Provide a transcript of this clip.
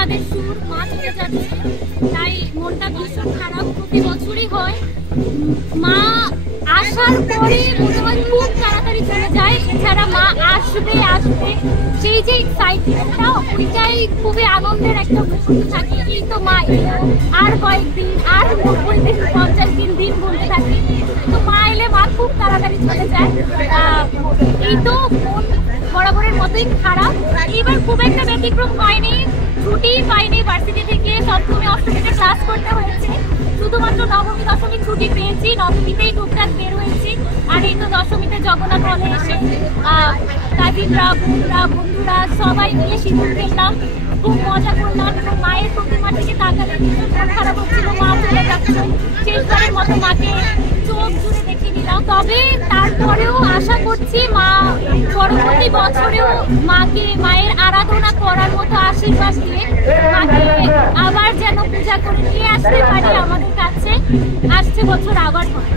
চাঁদের সুর মা চলে যাচ্ছে, তাই মনটা ভীষণ খারাপ। প্রতি বছরই হয়, মা আসার পরে মনে হয় খুব তাড়াতাড়ি চলে যায়। এছাড়া মা আসবে আসবে সেই যে এক্সাইটমেন্টটা, ওইটাই খুবই আনন্দের একটা মুহূর্ত থাকে। এই তো মা এলো, আর কয়েকদিন, আর 90 দিন 50 দিন দিন বলতে থাকি, তো মা এলে মা খুব তাড়াতাড়ি চলে যায়। এই তো মন বরাবরের মতোই খারাপ। এবার খুব একটা ব্যতিক্রম হয়নি, ছুটি পাইনি ভার্সিটি থেকে, সপ্তমী অষ্টমীতে ক্লাস করতে হয়েছে। শুধুমাত্র নবমী দশমী ছুটি পেয়েছি, নবমীতেই টুকটাক বের হয়েছি। আর এই তো দশমীতে জগন্নাথ হলে এসে কাজিনরা, বোনরা, বন্ধুরা সবাই মিলে সিঁদুর খেললাম, খুব মজা করলাম। এবং মায়ের প্রতিমা থেকে তাকালে ভীষণ মন খারাপ হচ্ছিল, মা চলে যাচ্ছে। শেষবারের মতো মাকে চোখ জুড়ে দেখে নিলাম। তবে তারপরেও আশা করছি মা পরবর্তী বছরেও মায়ের আরাধনা করার মতো আশীর্বাদ দিয়ে মাকে আবার যেন পূজা করে নিয়ে আসতে পারি আমাদের কাছে। আসছে বছর আবার হয়।